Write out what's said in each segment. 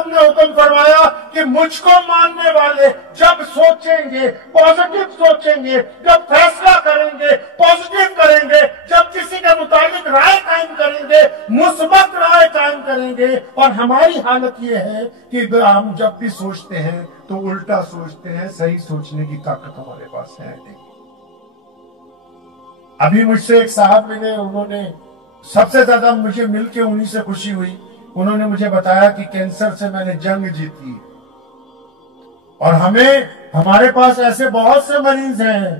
वसल्लम ने हुक्म फरमाया कि मुझको मानने वाले जब सोचेंगे, पॉजिटिव सोचेंगे, जब फैसला करेंगे पॉजिटिव करेंगे, जब किसी के मुताबिक राय कायम करेंगे मुस्बत राय कायम करेंगे। और हमारी हालत ये है कि हम जब भी सोचते हैं तो उल्टा सोचते हैं, सही सोचने की ताकत हमारे पास है नहीं। अभी मुझसे एक साहब मिले, उन्होंने सबसे ज्यादा मुझे मिलके उन्हीं से खुशी हुई। उन्होंने मुझे बताया कि कैंसर से मैंने जंग जीती और हमारे पास ऐसे बहुत से मरीज हैं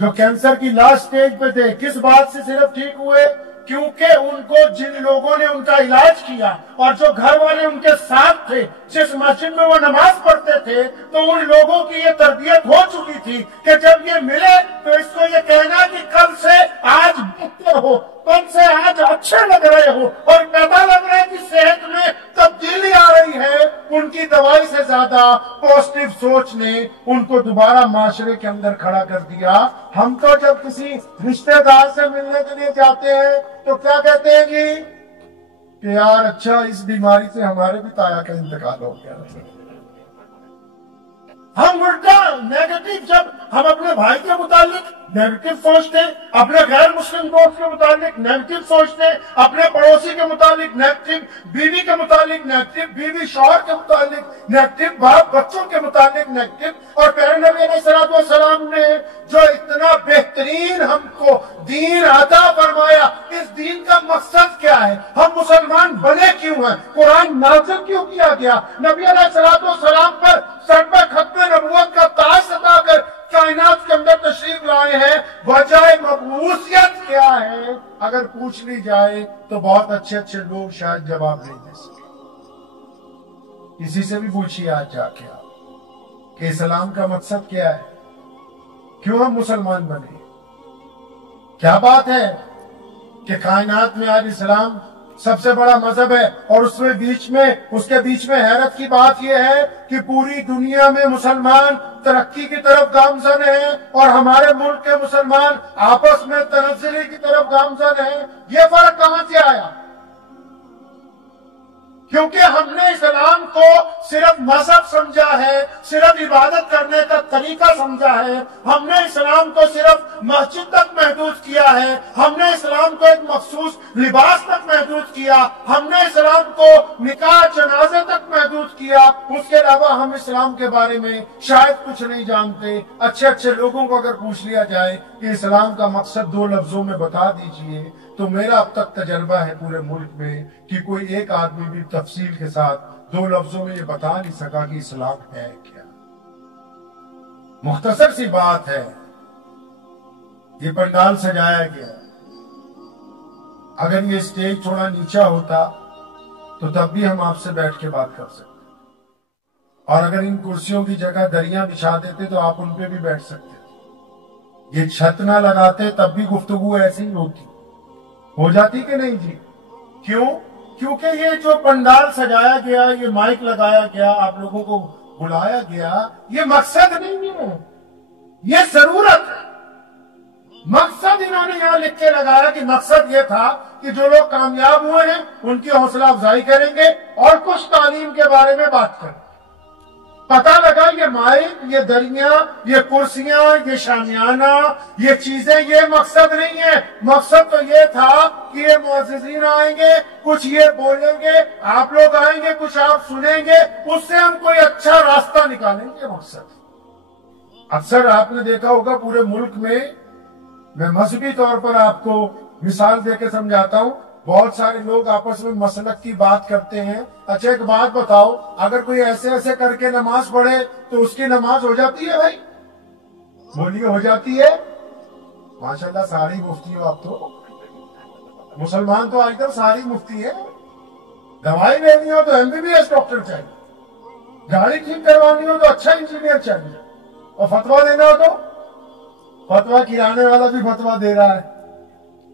जो कैंसर की लास्ट स्टेज पे थे। किस बात से सिर्फ ठीक हुए? क्योंकि उनको जिन लोगों ने उनका इलाज किया और जो घर वाले उनके साथ थे, जिस मस्जिद में वो नमाज पढ़ते थे, तो उन लोगों की ये तरबियत हो चुकी थी कि जब ये मिले तो इसको ये कहना कि कल से आज बेहतर हो, कल से आज अच्छे लग रहे हो, और पता लग रहा है कि सेहत में तब्दीली आ रही है। उनकी दवाई से ज्यादा पॉजिटिव सोच ने उनको दोबारा माशरे के अंदर खड़ा कर दिया। हम तो जब किसी रिश्तेदार से मिलने के लिए जाते हैं तो क्या कहते हैं जी कि यार अच्छा इस बीमारी से हमारे भी ताया का इंतकाल हो गया। हम उल्टा नेगेटिव, जब हम अपने भाई के मुतालिक नेगेटिव सोचते, अपने गैर मुस्लिम दोस्त के मुतालिक नेगेटिव सोचते, अपने पड़ोसी के मुतालिक नेगेटिव, बीवी के मुतालिक नेगेटिव, बीवी शौहर के मुतालिक नेगेटिव, बाप बच्चों के मुतालिक नेगेटिव। और प्यारे नबी अलैहिस्सलाम ने जो इतना बेहतरीन हमको दीन अता फरमाया, इस दीन का मकसद क्या है? हम मुसलमान बने क्यों हैं? कुरान नाज़िल क्यों किया गया? नबी अलैहिस्सलाम पर सर पर खत्म नबुव्वत का ताज सजाकर कायनात के अंदर तशरीफ लाए हैं। वजह मबूसियत क्या है? अगर पूछ ली जाए तो बहुत अच्छे अच्छे लोग शायद जवाब नहीं दे सके। किसी से भी पूछिए आज जाके आप कि इस्लाम का मकसद क्या है, क्यों हम मुसलमान बने? क्या बात है कि कायनात में आज इस्लाम सबसे बड़ा मजहब है और उसके बीच में हैरत की बात यह है कि पूरी दुनिया में मुसलमान तरक्की की तरफ गामजन है और हमारे मुल्क के मुसलमान आपस में तनज़्ज़ुली की तरफ गामजन है। ये फर्क कहां से आया? क्योंकि हमने इस्लाम को सिर्फ मजहब समझा है, सिर्फ इबादत करने का तरीका समझा है। हमने इस्लाम को सिर्फ मस्जिद तक महदूद किया है, हमने इस्लाम को एक मखसूस लिबास तक महदूद किया, हमने इस्लाम को निकाह जनाजे तक महदूद किया। उसके अलावा हम इस्लाम के बारे में शायद कुछ नहीं जानते। अच्छे अच्छे लोगों को अगर पूछ लिया जाए कि इस्लाम का मकसद 2 लफ्जों में बता दीजिए, तो मेरा अब तक तजर्बा है पूरे मुल्क में कि कोई एक आदमी भी तफसील के साथ 2 लफ्जों में ये बता नहीं सका कि इस्लाम है क्या। मुख्तसर सी बात है, ये पंडाल सजाया गया, अगर ये स्टेज थोड़ा नीचा होता तो तब भी हम आपसे बैठ के बात कर सकते, और अगर इन कुर्सियों की जगह दरियां बिछा देते तो आप उन पे भी बैठ सकते थे। ये छत ना लगाते तब भी गुफ्तगू ऐसी ही होती, हो जाती कि नहीं जी? क्यों? क्योंकि ये जो पंडाल सजाया गया, ये माइक लगाया गया, आप लोगों को बुलाया गया, ये मकसद नहीं है, ये जरूरत है। मकसद इन्होंने यहां लिख के लगाया कि मकसद ये था कि जो लोग कामयाब हुए हैं उनकी हौसला अफजाई करेंगे और कुछ तालीम के बारे में बात करेंगे। पता लगा ये माइक, ये दरियां, ये कुर्सियां, ये शामियाना, ये चीजें, ये मकसद नहीं है। मकसद तो ये था कि ये मुअज़्ज़िज़ीन आएंगे, कुछ ये बोलेंगे, आप लोग आएंगे, कुछ आप सुनेंगे, उससे हम कोई अच्छा रास्ता निकालेंगे। मकसद अक्सर आपने देखा होगा पूरे मुल्क में, मैं मजहबी तौर पर आपको मिसाल देकर समझाता हूं, बहुत सारे लोग आपस में मसलक की बात करते हैं। अच्छा एक बात बताओ, अगर कोई ऐसे ऐसे करके नमाज पढ़े तो उसकी नमाज हो जाती है? भाई बोलिए, हो जाती है? माशाल्लाह सारी मुफ्ती हो आप तो। मुसलमान तो आजकल सारी मुफ्ती है। दवाई लेनी हो तो MBBS डॉक्टर चाहिए, गाड़ी ठीक करवानी हो तो अच्छा इंजीनियर चाहिए, और फतवा देना हो तो फतवा किराने वाला भी फतवा दे रहा है,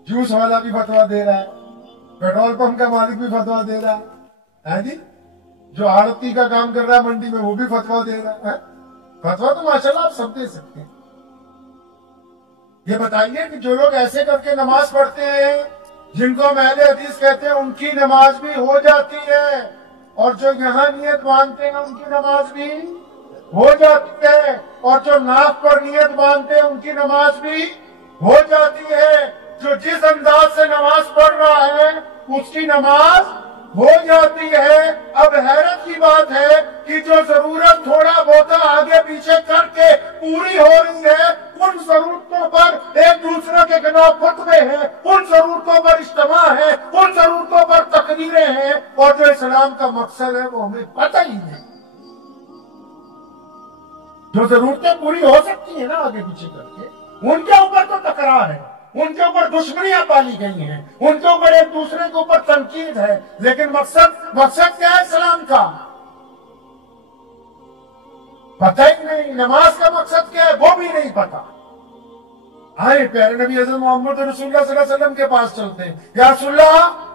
जूस वाला भी फतवा दे रहा है, पेट्रोल पंप का मालिक भी फतवा दे रहा है जी, जो आड़ती का काम कर रहा है मंडी में वो भी फतवा दे रहा है। फतवा तो माशाल्लाह आप सब दे सकते हैं। ये बताइए कि जो लोग ऐसे करके नमाज पढ़ते हैं, जिनको हम अहले हदीस कहते हैं, उनकी नमाज भी हो जाती है। اور جو یہاں نیت باندھتے ہیں ان کی نماز بھی ہو جاتی ہے، اور جو ناک پر نیت باندھتے ہیں ان کی نماز بھی ہو جاتی ہے۔ جو جس انداز سے نماز پڑھ رہا ہے اس کی نماز ہو جاتی ہے۔ اب حیرت کی بات ہے کہ جو ضرورت تھوڑا بہت آگے پیچھے کر کے پوری ہو رہی ہے، ان ضرورتوں پر ایک دوسرے کے خلاف فتوے ہیں، ان ضرورتوں پر اجتماع ہے، ان ضرورتوں پر تقریریں ہیں، اور جو اسلام کا مقصد ہے وہ ہمیں پتہ ہی نہیں۔ جو ضرورتیں پوری ہو سکتی ہیں نا آگے پیچھے کر کے، ان کے اوپر تو تکرار ہے، ان کے اوپر دشمنیاں پالی گئی ہیں، ان کے اوپر ایک دوسرے کے اوپر تنقید ہے، لیکن مقصد کیا ہے اسلام کا؟ پتہ ہی نہیں۔ نماز کا مقصد کیا ہے وہ بھی نہیں پتا۔ آئے پیارے نبی حضرت محمد رسول اللہ صلی اللہ علیہ وسلم کے پاس چلتے ہیں، یا رسول اللہ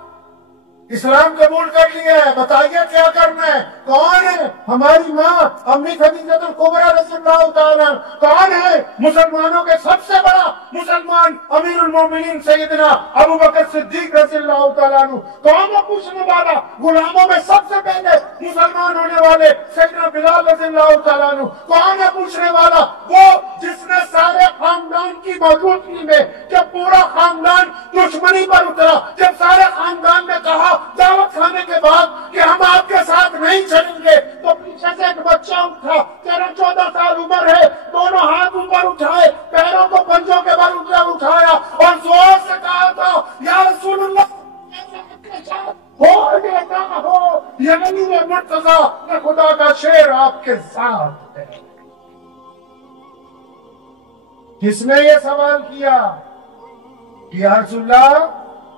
اسلام قبول کر لیا ہے، بتائیے کیا کرنا ہے؟ کون ہے ہماری ماں امی خدیجہ الکبریٰ رضی اللہ تعالیٰ؟ کون ہے مسلمانوں کے سب سے بڑا مسلمان امیر المومنین سیدنا ابو بکر صدیق رضی اللہ تعالیٰ عنہ؟ کون ہے پوچھنے والا؟ غلاموں میں سب سے پہلے مسلمان ہونے والے سیدنا بلال رضی اللہ تعالیٰ عنہ؟ کون ہے پوچھنے والا؟ وہ جس نے سارے خاندان کی موجودگی میں، جب پورا خاندان دشمنی پر اترا، جب سارے خاندان نے کہا دعوت کھانے کے بعد کہ ہم آپ کے ساتھ نہیں چلیں گے، تو پیچھے سے ایک بچہ اٹھا، 13-14 سال عمر ہے، دونوں ہاتھ اوپر اٹھائے، پیروں کو پنجوں کے بل اٹھایا اور زور سے کہا تھا، یا رسول اللہ ہو یا نہ ہو، یہ نہیں ہے مرتضیٰ، یہ خدا کا شیر آپ کے ساتھ ہے۔ کس نے یہ سوال کیا کہ یا رسول اللہ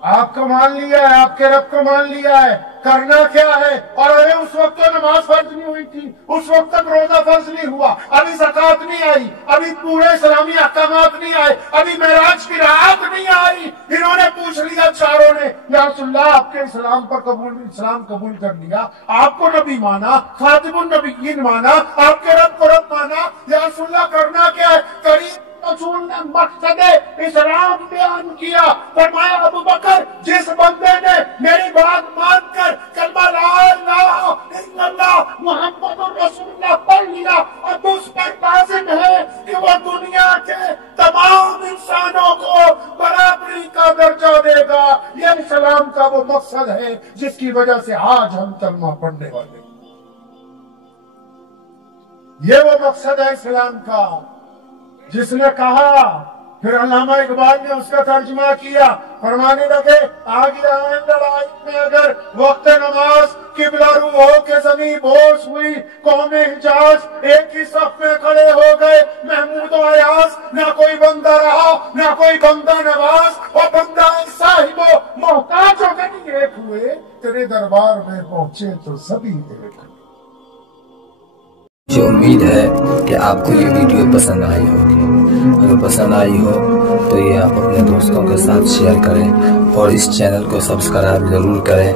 آپ کو مان لیا ہے، آپ کے رب کو مان لیا ہے، کرنا کیا ہے؟ اور ابھی اس وقت تو نماز فرض نہیں ہوئی تھی، اس وقت تک روزہ فرض نہیں ہوا، ابھی زکوٰۃ نہیں آئی، ابھی پورے اسلامی احکامات نہیں آئے، ابھی معراج کی رات نہیں آئی۔ انہوں نے پوچھ لیا چاروں نے، یا رسول اللہ آپ کے اسلام قبول کر لیا، آپ کو نبی مانا، خاتم النبیین مانا، آپ کے رب کو رب مانا، یا رسول اللہ کرنا کیا ہے؟ قریب رسول نے مقصد اسلام بیان کیا، فرمایا ابو بکر جس بندے نے میری بات مان کر کلمہ لا الہ الا اللہ محمد رسول اللہ پڑھ لیا، اب اس پر لازم ہے کہ وہ دنیا کے تمام انسانوں کو برابری کا درجہ دے گا۔ یہ اسلام کا وہ مقصد ہے جس کی وجہ سے آج ہم کلمہ پڑھنے والے، یہ وہ مقصد ہے اسلام کا۔ جس نے کہا، پھر علامہ اقبال نے اس کا ترجمہ کیا، فرمانے لگے آگے آئیں لڑائی میں اگر وقت نماز قبلہ رو ہو کے زمین بوس ہوئی، قوم حجاز ایک ہی صف میں کھڑے ہو گئے، محمود و ایاز نہ کوئی بندہ رہا نہ کوئی بندہ نواز، اور بندہ صاحب و محتاج ہو کے نہیں ایک ہوئے، تیرے دربار میں پہنچے تو سبھی ایک ہوئے۔ مجھے امید ہے کہ آپ کو یہ ویڈیو پسند آئی ہوگی۔ اگر پسند آئی ہو تو یہ آپ اپنے دوستوں کے ساتھ شیئر کریں اور اس چینل کو سبسکرائب ضرور کریں۔